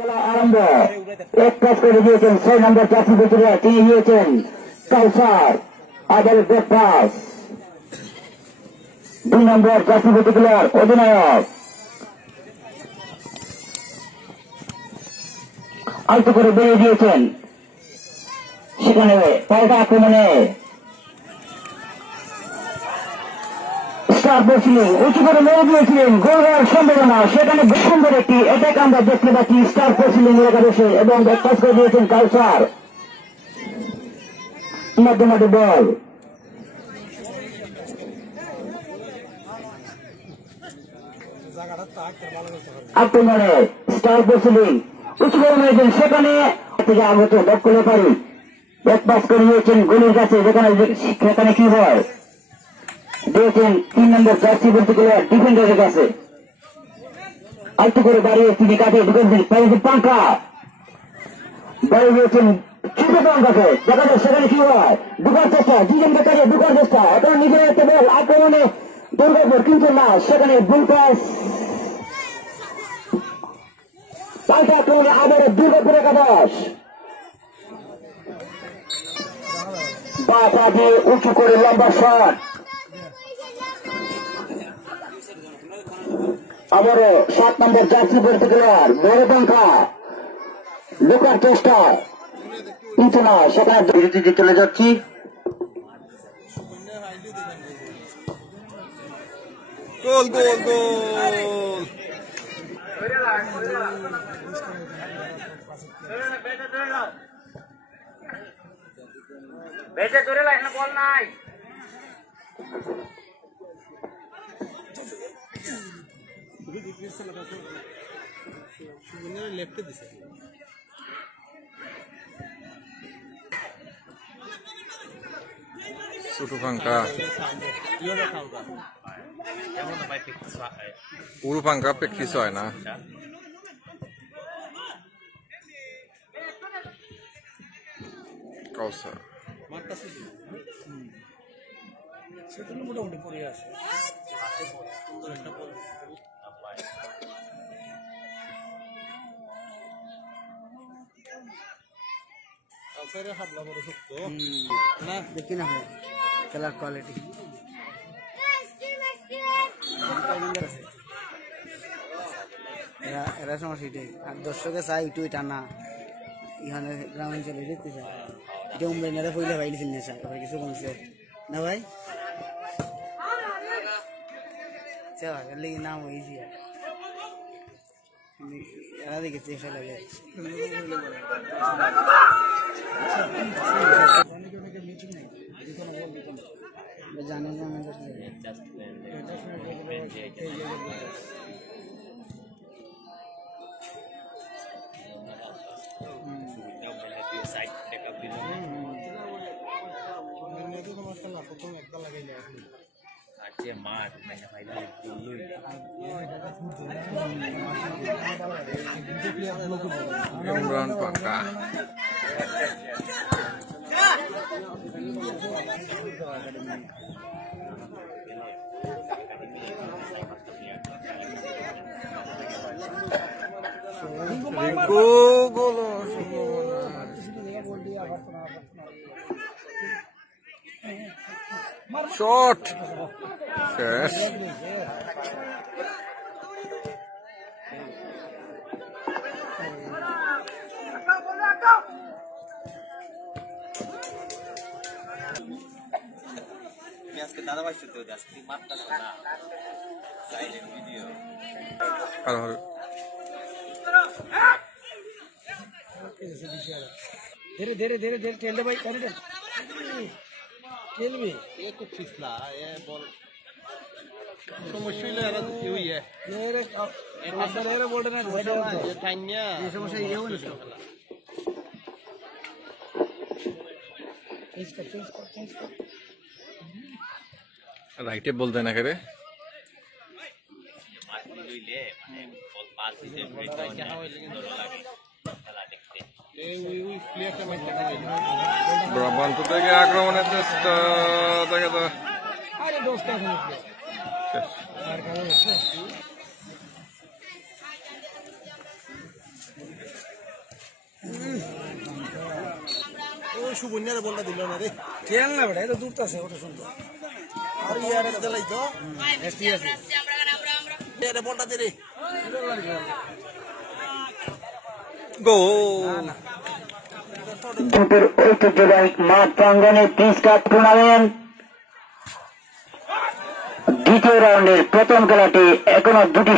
খেলা আরম্ভ। এক কাজ করে দিয়েছেন 6 নম্বর জার্সি ভিতরে, তিনি দিয়েছেন কাউসার আদালত পাস। 2 নম্বর জার্সি ভিতরে অধিনায়ক আলতো করে বেরিয়ে দিয়েছেন, সেখানে পাল্টা আক্রমণে স্টার বলছিলেন, উঁচু করে মেরে দিয়েছিলেন, গোল হওয়ার সম্ভাবনা, সেখানে বেশ সুন্দর একটি অ্যাটাক আমরা দেখতে পাচ্ছি স্টার বলছিলেন একাদশে, এবং এক পাস করে দিয়েছেন কাউসার। মাধ্যমাটি বল আক্রমণে স্টার বলছিলেন, উঁচু করে মেরেছেন, সেখানে থেকে আগত লক করতে পারি। এক পাস করে দিয়েছেন গোলের কাছে, সেখানে কি হয় দিয়েছেন 3 নম্বর জার্সি বলতে গেলে ডিফেন্ডারের কাছে, আলতো করে বাড়িয়ে তিনি কাটিয়ে ঢুকেছেন পাঙ্কা, বাড়িয়ে দিয়েছেন ছোট পাঙ্কাকে, দেখা যায় সেখানে কি হয় ঢুকার চেষ্টা, দুজনকে কাটিয়ে ঢুকার চেষ্টা, এখন নিজের একটা বল আক্রমণে দুর্গাপুর, কিন্তু না, সেখানে ভুল পাস, পাল্টা আক্রমণে আবারও দুর্গাপুর একাদশ বাপা দিয়ে উঁচু করে লম্বা শট, আবারও 7 নম্বর জার্সি পড়তে গেলার বড় পাঙ্খা ঢোকার চেষ্টা, কিন্তু না, সেখানে বিরতিতে চলে যাচ্ছি। গোল গোল গোল বেঁচে ধরে লাইন বল নাই, লেফটে দিছে ছোট পাঙ্কা উড়ু পাঙ্কা প্র্যাকটিস হয় না। কাউসার মোটামুটি পড়ে আছে। না দেখি না খেলার কোয়ালিটি এরা সমস্যা এটাই, আর দর্শকে চাই একটু টানা এখানে গ্রামাঞ্চলে দেখতে চাই, এটা উমরাইনারা পইলে পাইলিছিল না চাই কিছু কমছে না ভাই, নাম হয়েছি এরা দেখেছি লাগে জানে ইমরান পাঙ্কা শট শেষ। আজকে দাদা ভাই শুনতে হচ্ছে, আজকে মারতা না সাইলেন্ট ভিডিও धीरे धीरे धीरे धीरे खेल दे भाई, कर दे खेल भी ये कुछ फिसला ये बॉल समस्या ले रहा है हुई है मेरे अंदर है बोल रहे हैं ये टाइनिया ये समस्या ये हो ना चेंज कर রাইটে বল দেনা করে মাটি লইলে মানে বল পাস দিতে ব্রেক না হইলে কিন্তু ভালো লাগে খেলা দেখতে। এই ওই প্লেয়ারটা মারতে হবে ব্রাহ্মণ তো থেকে আক্রমণের চেষ্টা দেখে তো अरे दोस्त শেষ। ও সুবন্যারে বলটা দিল না রে খেল না বেটা এটা দূর আছে ওটা শুনতো আর ইয়ারে দিলাই তো এসি এসি এটা বলটা দে রে গোল দুপুর ঐতিহ্যবাহী মাঠ প্রাঙ্গনে পিচ কাপ টুর্নামেন্ট দ্বিতীয় রাউন্ডের প্রথম খেলাটি এখনো দুটি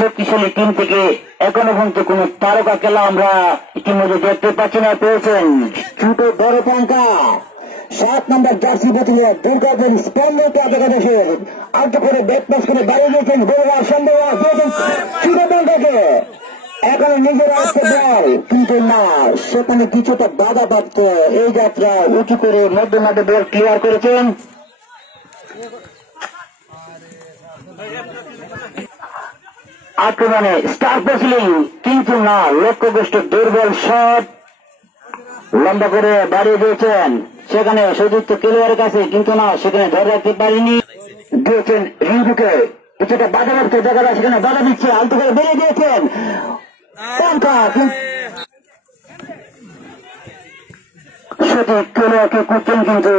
শক্তিশালী টিম থেকে এখনো পর্যন্ত কোন তারকা খেলা আমরা ইতিমধ্যে দেখতে পাচ্ছি না। পেয়েছেন ছোট বড় পাঙ্কা 7 নম্বর জার্সি বদলে দুর্গাপুর স্পন্দন একাদশের আউট করে ব্যাট পাস করে বাড়িয়ে দিয়েছেন গোলবার সম্ভব দিয়েছেন ছোট পাঙ্কাকে। এখন নিজের আসতে বল কিন্তু না, সেখানে কিছুটা বাধা প্রাপ্ত। এই যাত্রা উঁচু করে মধ্য মাঠে বল ক্লিয়ার করেছেন। আক্রমণে স্টার পেসিলিং কিন্তু না, লক্ষ্যগ্রস্ত দুর্বল শট লম্বা করে বাড়িয়ে দিয়েছেন সেখানে সতীর্থ খেলোয়াড়ের কাছে, কিন্তু না সেখানে ধরে রাখতে পারেনি। দিয়েছেন রিঙ্কুকে কিছুটা বাধা রাখতে দেখা যায়, সেখানে বাধা দিচ্ছে আলতো করে বেরিয়ে দিয়েছেন সঠিক খেলোয়াড়কে করছেন কিন্তু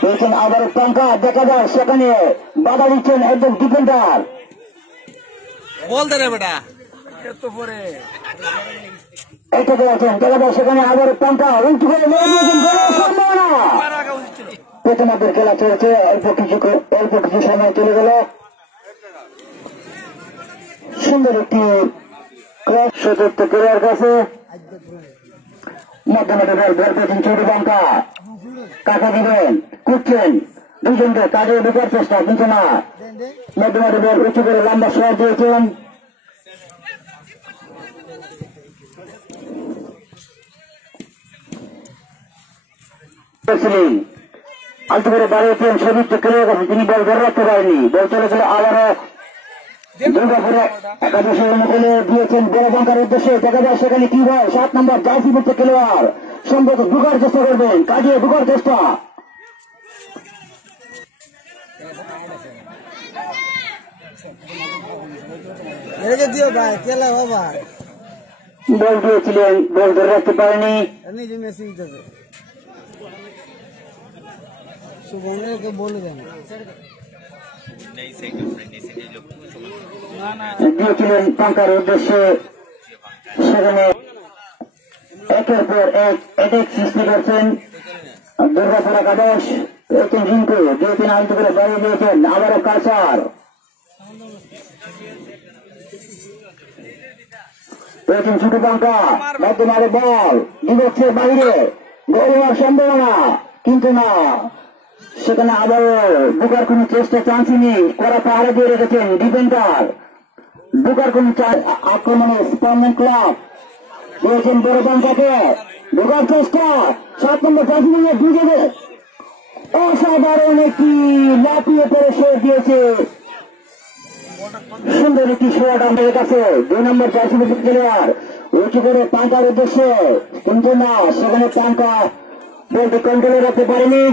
পেয়েছেন আবার পাঙ্কা দেখা যায় সেখানে বাধা দিচ্ছেন একদম ডিফেন্ডার বল দে রে বেটা এত পরে এটা করেছেন দেখা যায় সেখানে আবার পাঙ্কা উল্টো করে মেরে দিয়েছেন গোলের সম্ভাবনা। প্রথমার্ধের খেলা চলছে, অল্প কিছু সময় চলে গেল। সুন্দর একটি ক্রস সতীর্থ খেলোয়াড়ের কাছে মধ্যমাঠে বল বের করেছেন ছোট পাঙ্কা, কাকা দিবেন কুচ্ছেন দুজনকে তাদের ঢোকার চেষ্টা কিন্তু না, মধ্যমাঠে বল উঁচু করে লম্বা শট দিয়েছেন। আলতো করে বাড়িয়েছেন সতীর্থ খেলোয়াড়ের কাছে, তিনি বল ধরে রাখতে পারেনি। বল চলে গেলে আবারও দুর্গাপুরে একাদশের অনুকূলে দিয়েছেন বড় বাঙ্কার উদ্দেশ্যে। দেখা যায় সেখানে কি হয়, 7 নম্বর জার্সি যুক্ত খেলোয়াড় সম্ভবত ঢুকার চেষ্টা করবেন, কাজে ঢুকার চেষ্টা দিও ভাই খেলা বাবা বল দিয়েছিলেন, বল ধরে রাখতে পারেনি। নিজে মেসি দিতেছে সুবর্ণকে বলে দেন দিয়েছিলেন পাঙ্কার উদ্দেশ্যে, সেখানে একের পর এক অ্যাটাক সৃষ্টি করছেন দুর্গাপুর একাদশ। পেয়েছেন রিঙ্কু, দিয়েছেন আলতো করে বাড়িয়ে দিয়েছেন আবারও কালচার, পেয়েছেন ছোট পাঙ্কা মধ্যমারে বল দিচ্ছে বাইরে, গোল হওয়ার সম্ভাবনা কিন্তু না, সেখানে আবার ঢোকার কোন চেষ্টা চান্সই নেই, কড়া পাহাড়ে দিয়ে রেখেছেন ডিফেন্ডার। ঢোকার কোন আক্রমণে স্পন্দন ক্লাব দিয়েছেন বড় পাঙ্কাকে, ঢোকার চেষ্টা 7 নম্বর জার্সি নিয়ে ভিজে অসাধারণ একটি লাফিয়ে পড়ে শট দিয়েছে। সুন্দর একটি শট আমাদের কাছে 2 নম্বর জার্সি খেলোয়াড় উঁচু করে পাঙ্কার উদ্দেশ্যে, কিন্তু না সেখানে পাঙ্কা বলতে কন্ট্রোলে রাখতে পারেনি।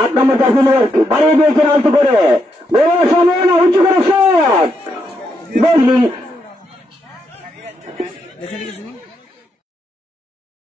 8 নম্বর জার্সি বাড়িয়ে দিয়েছেন আলতো করে, বড় সম্ভাবনা উঁচু করে শট বললি দেখে দিয়েছি